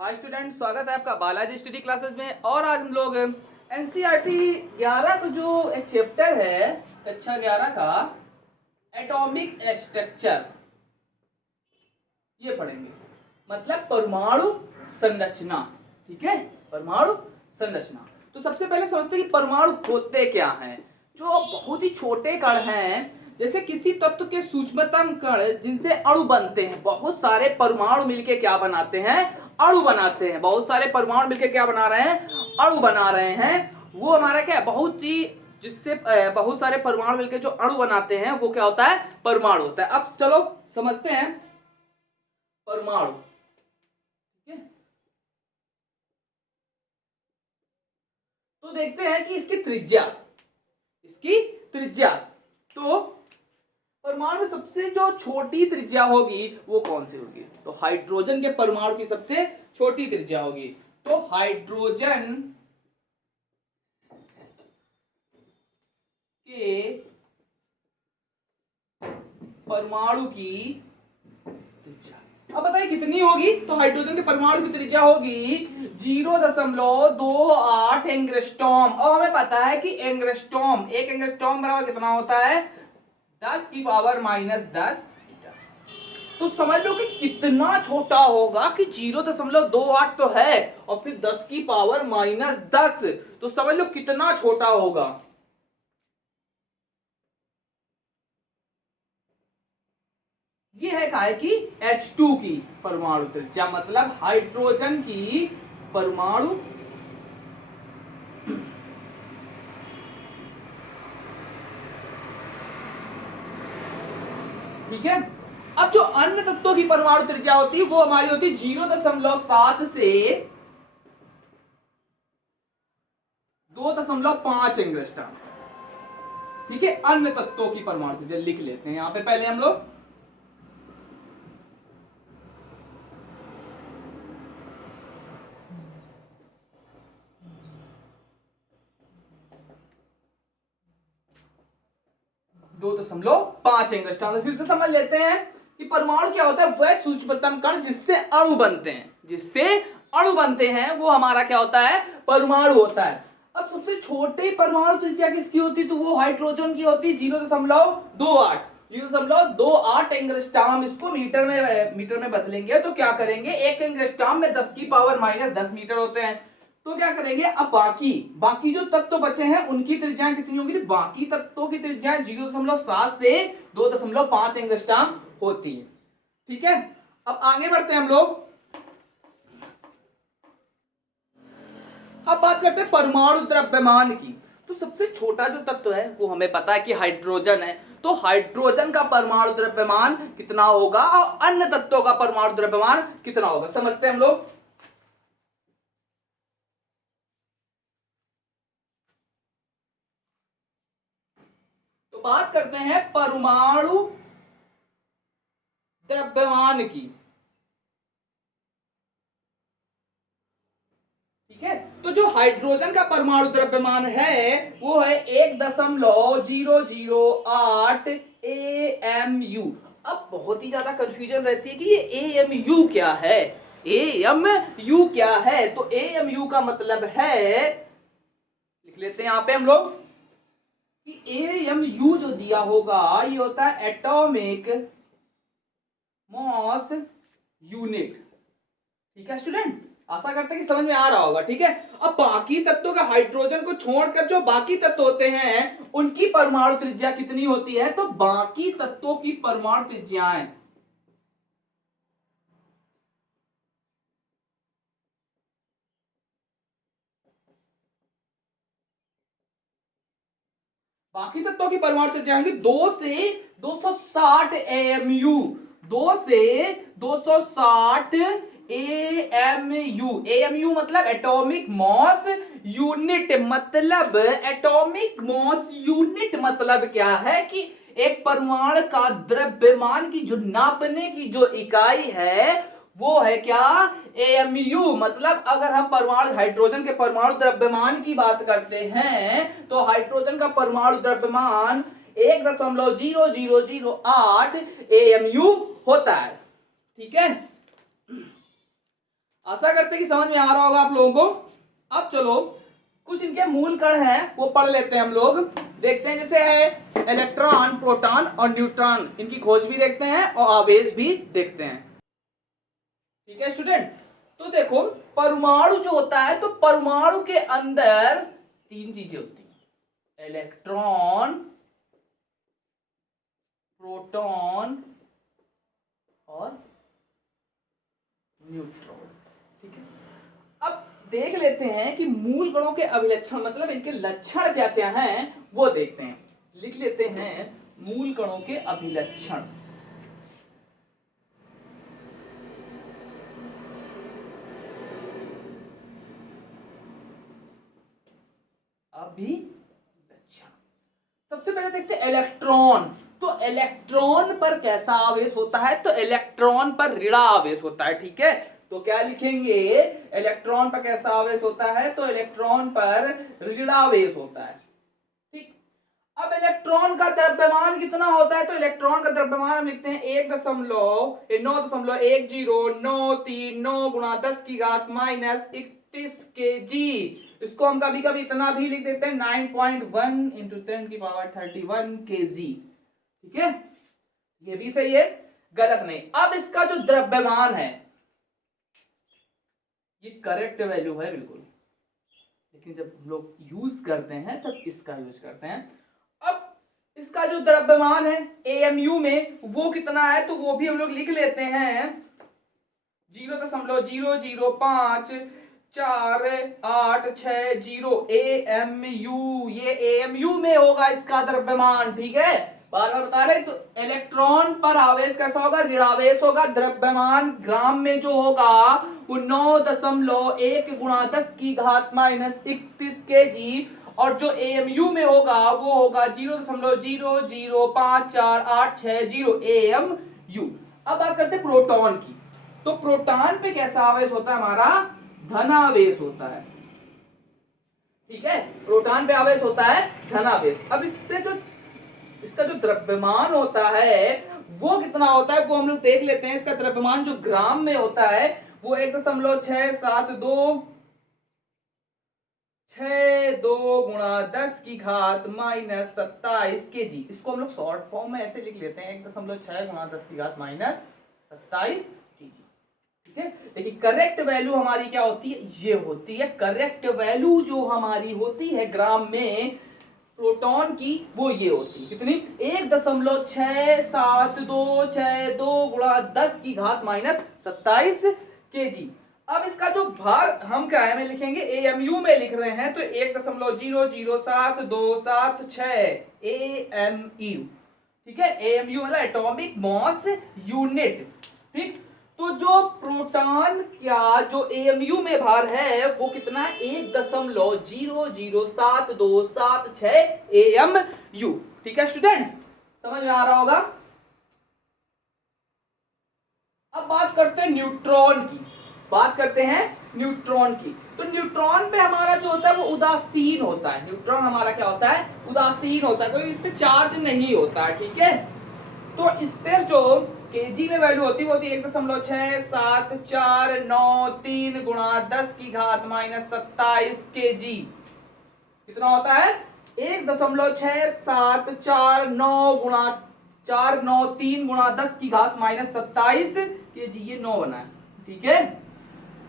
Hi student, स्वागत है आपका बालाजी स्टडी क्लासेस में। और आज हम लोग एनसीईआरटी 11 का जो एक चैप्टर है कक्षा 11 का एटॉमिक स्ट्रक्चर ये पढ़ेंगे। मतलब परमाणु संरचना। ठीक है, परमाणु संरचना। तो सबसे पहले समझते हैं कि परमाणु होते क्या हैं। जो बहुत ही छोटे कण हैं, जैसे किसी तत्व के सूक्ष्मतम कण जिनसे अणु बनते हैं। बहुत सारे परमाणु मिलके क्या बनाते हैं? अणु बनाते हैं। बहुत सारे परमाणु मिलके क्या बना रहे हैं? अणु बना रहे हैं। वो हमारा क्या है, बहुत ही जिससे बहुत सारे परमाणु मिलके जो अणु बनाते हैं वो क्या होता है? परमाणु होता है। अब चलो समझते हैं परमाणु। ठीक है, तो देखते हैं कि इसकी त्रिज्या तो परमाणु में सबसे जो छोटी त्रिज्या होगी वो कौन सी होगी? तो हाइड्रोजन के परमाणु की सबसे छोटी त्रिज्या होगी। तो हाइड्रोजन के परमाणु की त्रिज्या अब बताइए कितनी होगी? तो हाइड्रोजन के परमाणु की त्रिज्या होगी 0.28 एंगस्ट्रॉम। और हमें पता है कि एंगस्ट्रॉम, एक एंगस्ट्रॉम बराबर कितना होता है? 10⁻⁻10। तो समझ लो कि कितना छोटा होगा कि 0.28 तो है और फिर 10⁻⁻10। तो समझ लो कितना छोटा होगा। ये है काय की H2 की परमाणु त्रिज्या, मतलब हाइड्रोजन की परमाणु ठीक है। अब जो अन्य तत्वों की परमाणु त्रिज्या होती है वो हमारी होती है 0.7 से 2.5 एंगस्ट्रॉम। ठीक है, अन्य तत्वों की परमाणु त्रिज्या लिख लेते हैं यहां पे पहले हम लोग। दो 2.5 एंगस्ट्रॉम। फिर से समझ लेते हैं कि परमाणु क्या होता है? वह सूक्ष्मतम कण जिससे अणु बनते हैं, वो हमारा क्या होता है? परमाणु होता है। अब सबसे छोटे परमाणु त्रिज्या किसकी होती? तो वो हाइड्रोजन की होती है 0.28 एंगस्ट्रॉम। इसको मीटर में बदलेंगे तो क्या करेंगे? एक एंगस्ट्रॉम में 10⁻⁻10 मीटर होते हैं। तो क्या करेंगे अब? बाकी जो तत्व बचे हैं उनकी त्रिज्या कितनी होगी? तो बाकी तत्वों की त्रिज्या 0.7 से 2.5 एंगस्ट्रॉम होती है। ठीक है, अब आगे बढ़ते हैं हम लोग। अब बात करते हैं परमाणु द्रव्यमान की। तो सबसे छोटा जो तत्व है वो हमें पता है कि हाइड्रोजन है। तो हाइड्रोजन का परमाणु द्रव्यमान कितना होगा और अन्य तत्वों का परमाणु द्रव्यमान कितना होगा, समझते हैं हम लोग। बात करते हैं परमाणु द्रव्यमान की। ठीक है, तो जो हाइड्रोजन का परमाणु द्रव्यमान है वो है 1.008 AMU। अब बहुत ही ज्यादा कंफ्यूजन रहती है कि ये AMU क्या है। AMU क्या है? तो AMU का मतलब है, लिख लेते हैं यहां पे हम लोग कि AMU जो दिया होगा ये होता है एटॉमिक मॉस यूनिट। ठीक है स्टूडेंट, आशा करते हैं कि समझ में आ रहा होगा। ठीक है, अब बाकी तत्वों का, हाइड्रोजन को छोड़कर जो बाकी तत्व होते हैं उनकी परमाणु त्रिज्या कितनी होती है? तो बाकी तत्वों की परमाणु त्रिज्याएं बाकी तत्वों की परमाणु त्रिज्या होंगी 2 से 260 AMU। 2 से 260 AMU। AMU मतलब एटॉमिक मॉस यूनिट। मतलब एटॉमिक मॉस यूनिट मतलब क्या है कि एक परमाणु का द्रव्यमान की जो नापने की जो इकाई है वो है क्या? AMU। मतलब अगर हम परमाणु, हाइड्रोजन के परमाणु द्रव्यमान की बात करते हैं तो हाइड्रोजन का परमाणु द्रव्यमान 1.0008 AMU होता है। ठीक है, आशा करते हैं कि समझ में आ रहा होगा आप लोगों को। अब चलो कुछ इनके मूल कण हैं वो पढ़ लेते हैं हम लोग। देखते हैं जैसे है इलेक्ट्रॉन, प्रोटॉन और न्यूट्रॉन, इनकी खोज भी देखते हैं और आवेश भी देखते हैं। ठीक है स्टूडेंट, तो देखो परमाणु जो होता है, तो परमाणु के अंदर तीन चीजें होती हैं, इलेक्ट्रॉन, प्रोटॉन और न्यूट्रॉन। ठीक है, अब देख लेते हैं कि मूल कणों के अभिलक्षण मतलब इनके लक्षण क्या क्या हैं वो देखते हैं। लिख लेते हैं मूल कणों के अभिलक्षण। अभिलक्षण सबसे पहले देखते हैं इलेक्ट्रॉन। तो इलेक्ट्रॉन पर कैसा आवेश होता है, तो इलेक्ट्रॉन पर ऋण आवेश होता है। ठीक है, तो क्या लिखेंगे, इलेक्ट्रॉन पर कैसा आवेश होता है, तो इलेक्ट्रॉन पर ऋणावेश होता है। ठीक, अब इलेक्ट्रॉन का द्रव्यमान कितना होता है, तो इलेक्ट्रॉन का द्रव्यमान हम लिखते हैं 1.9.939 गुणा 10 की घात माइनस 31 kg। इसको हम कभी कभी इतना भी लिख देते हैं 9.1 इंटू 10 की पावर 31 kg। ठीक है, ये भी सही है, गलत नहीं। अब इसका जो द्रव्यमान है ये करेक्ट वैल्यू है बिल्कुल, लेकिन जब हम लोग यूज करते हैं तब इसका यूज करते हैं। अब इसका जो द्रव्यमान है एएमयू में वो कितना है, तो वो भी हम लोग लिख लेते हैं 0.0054860 AMU। ये AMU में होगा इसका द्रव्यमान। ठीक है, बार बार बता रहे, तो इलेक्ट्रॉन पर आवेश कैसा होगा, ऋणावेश होगा। द्रव्यमान ग्राम में जो होगा वो 9.1 गुणा 10 की घात माइनस 31 kg, और जो AMU में होगा वो होगा 0.0054860 AMU। अब बात करते हैं प्रोटॉन की। तो प्रोटॉन पे कैसा आवेश होता है, हमारा धनावेश होता है। ठीक है, प्रोटॉन पे आवेश होता है धनावेश। अब इस पे जो इसका जो द्रव्यमान होता है वो कितना होता है, वो हम लोग देख लेते हैं। इसका द्रव्यमान जो ग्राम में होता है वो 1.672 गुणा 10 की घात माइनस 27 kg। इसको हम लोग शॉर्ट फॉर्म में ऐसे लिख लेते हैं 1.6 गुणा 10 की घात माइनस 27 kg। ठीक है, देखिए करेक्ट वैल्यू हमारी क्या होती है, ये होती है करेक्ट वैल्यू जो हमारी होती है ग्राम में प्रोटॉन की, वो ये होती है कितनी, 1.67262 गुणा 10 की घात माइनस 27 kg। अब इसका जो भार हम क्या है में लिखेंगे, AMU में लिख रहे हैं, तो 1.00726 AMU। ठीक है, AMU मतलब एटॉमिक मॉस यूनिट। ठीक, तो जो प्रोटॉन का जो AMU में भार है वो कितना है, 1.00726 AMU। ठीक है स्टूडेंट, समझ में आ रहा होगा। अब बात करते हैं न्यूट्रॉन की। बात करते हैं न्यूट्रॉन की। तो न्यूट्रॉन पे हमारा जो होता है वो उदासीन होता है। न्यूट्रॉन हमारा क्या होता है, उदासीन होता है, कोई इस पे चार्ज नहीं होता है। ठीक है, तो इस पर जो केजी में वैल्यू होती है 1.67493 गुणा 10 की घात माइनस 27 kg। कितना होता है, 1.6749 गुणा 493 गुणा 10 की घात माइनस 27 kg। ये 9 बना है। ठीक है,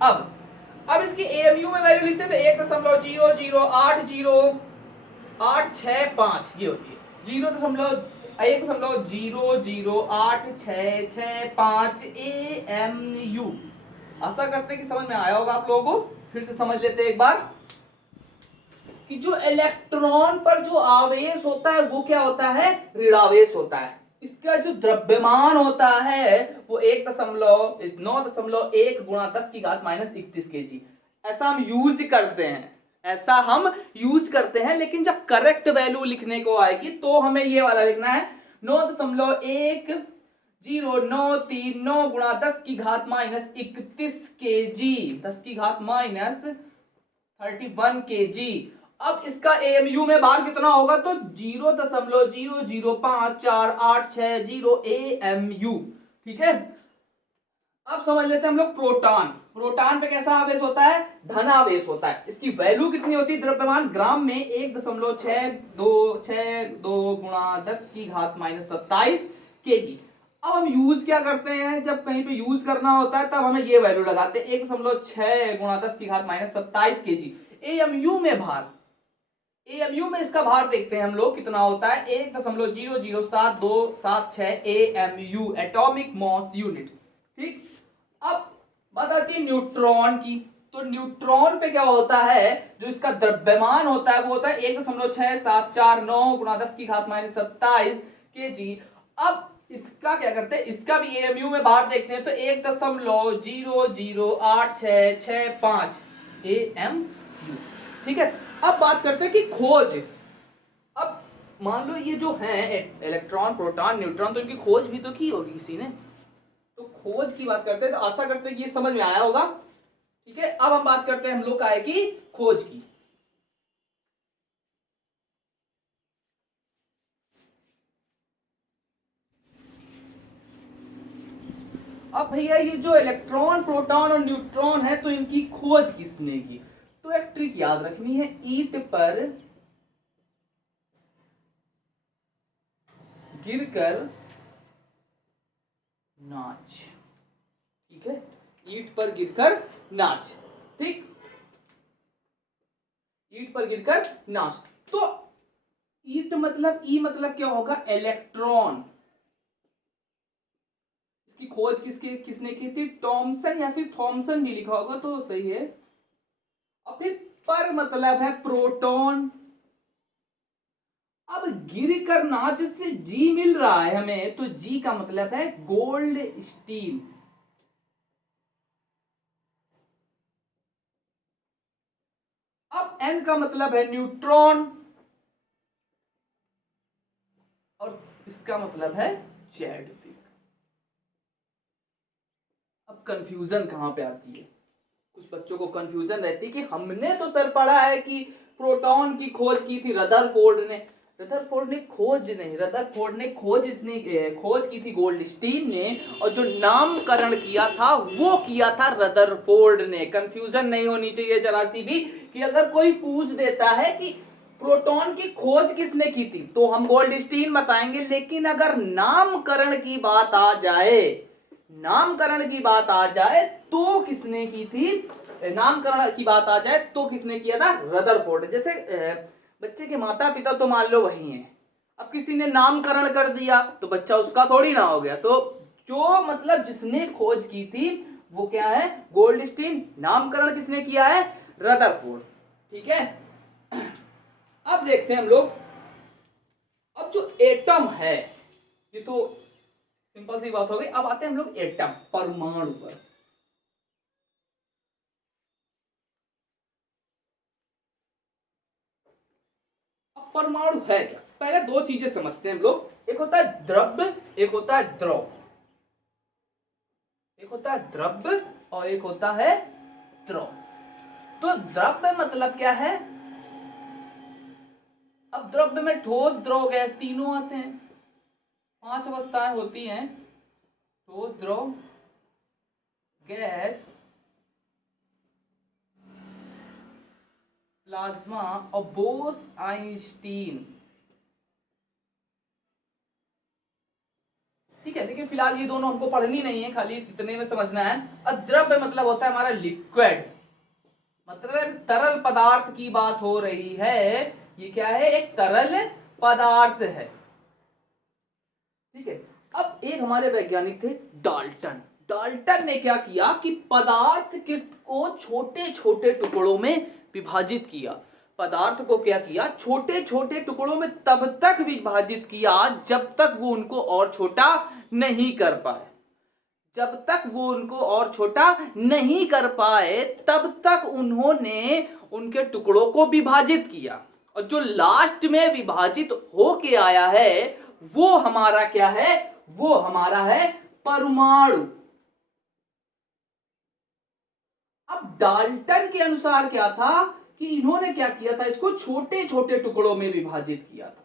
अब इसकी AMU में वैल्यू लिखते हैं तो 1.0080865 ये होती है 1.0086665 AMU। आशा करते हैं कि समझ में आया होगा आप लोगों को। फिर से समझ लेते हैं एक बार कि जो इलेक्ट्रॉन पर जो आवेश होता है वो क्या होता है, ऋणावेश होता है। इसका जो द्रव्यमान होता है वो 1.9.1 गुणा 10 की घात माइनस 31 kg। ऐसा हम यूज करते हैं, लेकिन जब करेक्ट वैल्यू लिखने को आएगी तो हमें ये वाला लिखना है 9.1039 गुणा 10 की घात माइनस 31 kg, 10 की घात माइनस 31 kg। अब इसका AMU में भार कितना होगा, तो 0.0054860 AMU। ठीक है, अब समझ लेते हैं हम लोग प्रोटॉन। प्रोटॉन पे कैसा आवेश होता है? धन आवेश होता है। इसकी वैल्यू कितनी होती है? द्रव्यमान ग्राम में 1.62 गुणा 10 की घात -27 केजी। अब हम यूज क्या करते हैं? जब कहीं पे यूज करना होता है तब हमें ये वैल्यू लगाते हैं, 1.6 गुणा 10 की घात -27 केजी। एएमयू में भार, एएमयू में इसका भार देखते हैं हम लोग कितना होता है, 1.007276 एएमयू, एटॉमिक मॉस यूनिट। ठीक। अब बात आती है न्यूट्रॉन की। तो न्यूट्रॉन पे क्या होता है? जो इसका द्रव्यमान होता है वो होता है 1.6749 गुणा 10 की घात -27 केजी। अब इसका क्या करते हैं? इसका भी एएमयू में भार देखते हैं तो 1.008665 एएमयू। ठीक है। अब बात करते हैं कि खोज। अब मान लो ये जो है इलेक्ट्रॉन, प्रोटॉन, न्यूट्रॉन, तो इनकी खोज भी तो की होगी किसी ने। तो खोज की बात करते हैं तो आशा करते हैं कि ये समझ में आया होगा। ठीक है। अब हम बात करते हैं हम लोग का है कि खोज की। अब भैया ये जो इलेक्ट्रॉन, प्रोटॉन और न्यूट्रॉन है तो इनकी खोज किसने की? तो एक ट्रिक याद रखनी है, ईंट पर गिरकर नाच। ठीक है। ईंट पर गिरकर नाच। ठीक। ईंट पर गिरकर नाच। तो ईंट मतलब, ई मतलब क्या होगा? इलेक्ट्रॉन। इसकी खोज किसने की थी? टॉमसन या फिर थॉमसन भी लिखा होगा तो सही है। और फिर पर मतलब है प्रोटॉन। अब गिर कर नाच से जी मिल रहा है हमें, तो जी का मतलब है गोल्ड स्टीन। अब एन का मतलब है न्यूट्रॉन और इसका मतलब है जेड। अब कंफ्यूजन कहां पे आती है? कुछ बच्चों को कंफ्यूजन रहती है कि हमने तो सर पढ़ा है कि प्रोटॉन की खोज की थी रदरफोर्ड ने। रदरफोर्ड ने खोज नहीं, रदरफोर्ड ने खोज की थी गोल्डस्टीन ने, और जो नामकरण किया था वो किया था रदरफोर्ड ने। कंफ्यूजन नहीं होनी चाहिए जरा सी भी कि अगर कोई पूछ देता है कि प्रोटॉन की खोज किसने की थी तो हम गोल्डस्टीन बताएंगे, लेकिन अगर नामकरण की बात आ जाए, नामकरण की बात आ जाए तो किसने की थी? नामकरण की बात आ जाए तो किसने किया था? रदरफोर्ड। जैसे बच्चे के माता पिता तो मान लो वही हैं, अब किसी ने नामकरण कर दिया तो बच्चा उसका थोड़ी ना हो गया। तो जो मतलब जिसने खोज की थी वो क्या है? गोल्डस्टीन। नामकरण किसने किया है? रदरफोर्ड। ठीक है। अब देखते हैं हम लोग, अब जो एटम है, ये तो सिंपल सी बात हो गई। अब आते हैं हम लोग एटम, परमाणु पर। अब परमाणु है क्या? पहले दो चीजें समझते हैं हम लोग, एक होता है द्रव्य, एक होता है द्रव। एक होता है द्रव्य और एक होता है द्रव। तो द्रव्य मतलब क्या है? अब द्रव्य में ठोस, द्रव, गैस तीनों आते हैं। 5 अवस्थाएं होती हैं, ठोस, द्रव, गैस, प्लाज्मा और बोस आइंस्टीन। ठीक है। लेकिन फिलहाल ये दोनों हमको पढ़नी नहीं है, खाली इतने में समझना है। अद्रव्य मतलब होता है हमारा लिक्विड, मतलब तरल पदार्थ की बात हो रही है। ये क्या है? एक तरल पदार्थ है। ठीक है। अब एक हमारे वैज्ञानिक थे डाल्टन। डाल्टन ने क्या किया कि पदार्थ को छोटे छोटे टुकड़ों में विभाजित किया। पदार्थ को क्या किया? छोटे छोटे टुकड़ों में तब तक विभाजित किया जब तक वो उनको और छोटा नहीं कर पाए। जब तक वो उनको और छोटा नहीं कर पाए तब तक उन्होंने उनके टुकड़ों को विभाजित किया, और जो लास्ट में विभाजित होके आया है वो हमारा क्या है? वो हमारा है परमाणु। अब डाल्टन के अनुसार क्या था कि इन्होंने क्या किया था? इसको छोटे छोटे टुकड़ों में विभाजित किया था।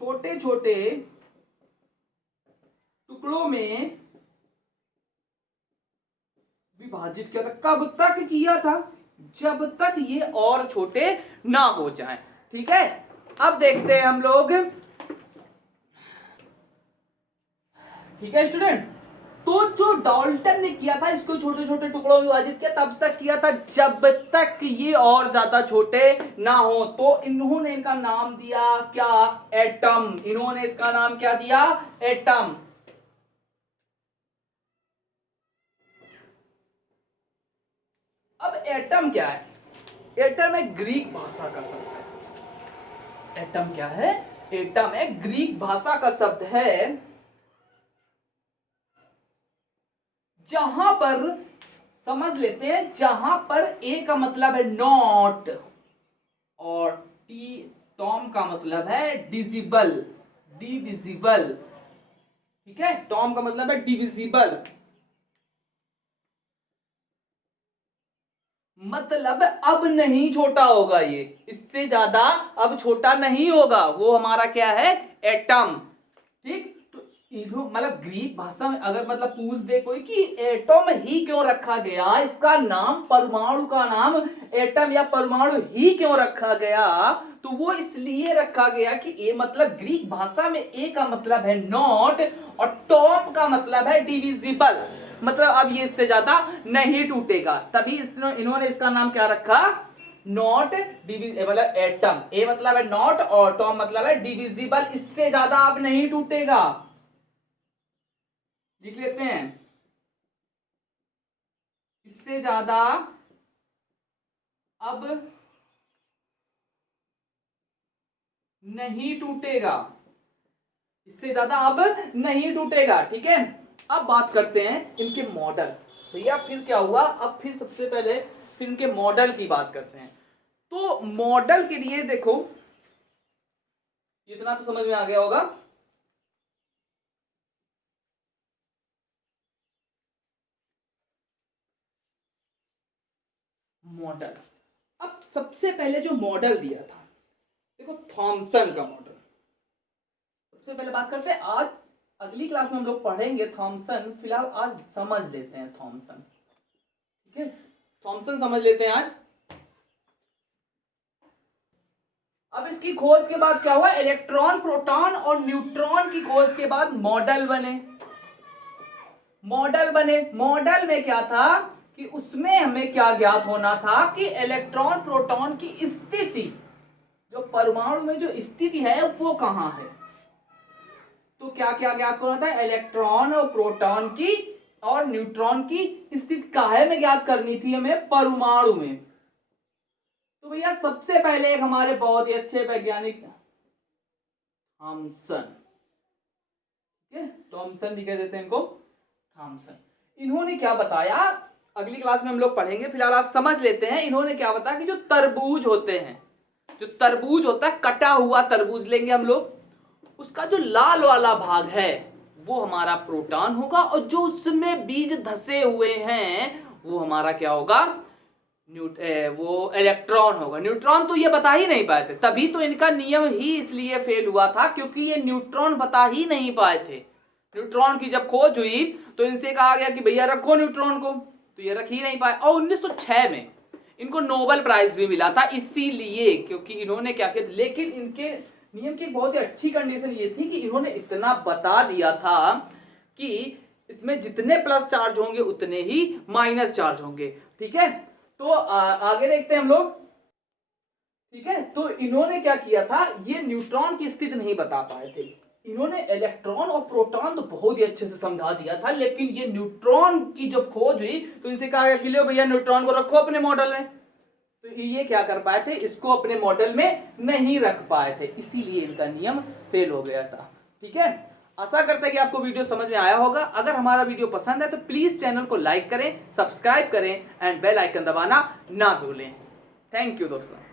छोटे छोटे टुकड़ों में विभाजित किया था। कब तक किया था? जब तक ये और छोटे ना हो जाएं। ठीक है, अब देखते हैं हम लोग। ठीक है स्टूडेंट, तो जो डाल्टन ने किया था इसको छोटे छोटे टुकड़ों में विभाजित किया, तब तक किया था जब तक ये और ज्यादा छोटे ना हो। तो इन्होंने इनका नाम दिया क्या? एटम। इन्होंने इसका नाम क्या दिया? एटम। अब एटम क्या है? एटम एक ग्रीक भाषा का शब्द है। एटम क्या है? एटम एक ग्रीक भाषा का शब्द है, जहां पर समझ लेते हैं, जहां पर ए का मतलब है नॉट और टी टॉम का मतलब है डिविजिबल। डिविजिबल, ठीक है, टॉम का मतलब है डिविजिबल, मतलब अब नहीं छोटा होगा, ये इससे ज्यादा अब छोटा नहीं होगा, वो हमारा क्या है? एटम। ठीक, तो मतलब ग्रीक भाषा में अगर मतलब पूछ दे कोई कि एटम ही क्यों रखा गया, इसका नाम, परमाणु का नाम एटम या परमाणु ही क्यों रखा गया, तो वो इसलिए रखा गया कि ए मतलब ग्रीक भाषा में ए का मतलब है नॉट और टॉम का मतलब है डिविजिबल, मतलब अब ये इससे ज्यादा नहीं टूटेगा, तभी इन्होंने इसका नाम क्या रखा? नॉट डिविजिबल, मतलब एटम। ए मतलब है नॉट और टॉम मतलब है डिविजिबल, इससे ज्यादा अब नहीं टूटेगा। लिख लेते हैं, इससे ज्यादा अब नहीं टूटेगा, इससे ज्यादा अब नहीं टूटेगा। ठीक है, अब बात करते हैं इनके मॉडल। भैया फिर क्या हुआ? अब फिर सबसे पहले फिर इनके मॉडल की बात करते हैं। तो मॉडल के लिए देखो, इतना तो समझ में आ गया होगा। मॉडल, अब सबसे पहले जो मॉडल दिया था, देखो थॉमसन का मॉडल। सबसे पहले बात करते हैं, आज अगली क्लास में हम लोग पढ़ेंगे थॉमसन, फिलहाल आज समझ लेते हैं थॉमसन। ठीक है, थॉमसन समझ लेते हैं आज। अब इसकी खोज के बाद क्या हुआ? इलेक्ट्रॉन, प्रोटॉन और न्यूट्रॉन की खोज के बाद मॉडल बने। मॉडल बने, मॉडल में क्या था कि उसमें हमें क्या ज्ञात होना था कि इलेक्ट्रॉन प्रोटॉन की स्थिति, जो परमाणु में जो स्थिति है वो कहां है। तो क्या क्या ज्ञात होना था? इलेक्ट्रॉन और प्रोटॉन की और न्यूट्रॉन की स्थिति काहे में ज्ञात करनी थी हमें? परमाणु में। तो भैया सबसे पहले एक हमारे बहुत ही अच्छे वैज्ञानिक थॉमसन, ठीक है, थॉमसन भी कह देते हैं इनको, थॉमसन, इन्होंने क्या बताया अगली क्लास में हम लोग पढ़ेंगे, फिलहाल आज समझ लेते हैं। इन्होंने क्या बताया कि जो तरबूज होते हैं, जो तरबूज होता है, कटा हुआ तरबूज लेंगे हम लोग, उसका जो लाल वाला भाग है वो हमारा प्रोटॉन होगा और जो उसमें बीज धसे हुए हैं वो हमारा क्या होगा? वो इलेक्ट्रॉन होगा। न्यूट्रॉन तो ये बता ही नहीं पाए थे, तभी तो इनका नियम ही इसलिए फेल हुआ था क्योंकि ये न्यूट्रॉन बता ही नहीं पाए थे। न्यूट्रॉन की जब खोज हुई तो इनसे कहा गया कि भैया रखो न्यूट्रॉन को, तो ये रख ही नहीं पाए। और 1906 में इनको नोबेल प्राइज भी मिला था इसीलिए, क्योंकि इन्होंने क्या किया, लेकिन इनके नियम की बहुत ही अच्छी कंडीशन ये थी कि इन्होंने इतना बता दिया था कि इसमें जितने प्लस चार्ज होंगे उतने ही माइनस चार्ज होंगे। ठीक है, तो आगे देखते हैं हम लोग। ठीक है, तो इन्होंने क्या किया था, ये न्यूट्रॉन की स्थिति नहीं बता पाए थे, इन्होंने इलेक्ट्रॉन और प्रोटॉन तो बहुत ही अच्छे से समझा दिया था, लेकिन ये न्यूट्रॉन की जब खोज हुई तो इनसे कहा कि लो भैया न्यूट्रॉन को रखो अपने मॉडल में, तो ये क्या कर पाए थे, इसको अपने मॉडल में नहीं रख पाए थे, इसीलिए इनका नियम फेल हो गया था। ठीक है, आशा करते हैं कि आपको वीडियो समझ में आया होगा। अगर हमारा वीडियो पसंद है तो प्लीज चैनल को लाइक करें, सब्सक्राइब करें एंड बेल आइकन दबाना ना भूलें। थैंक यू दोस्तों।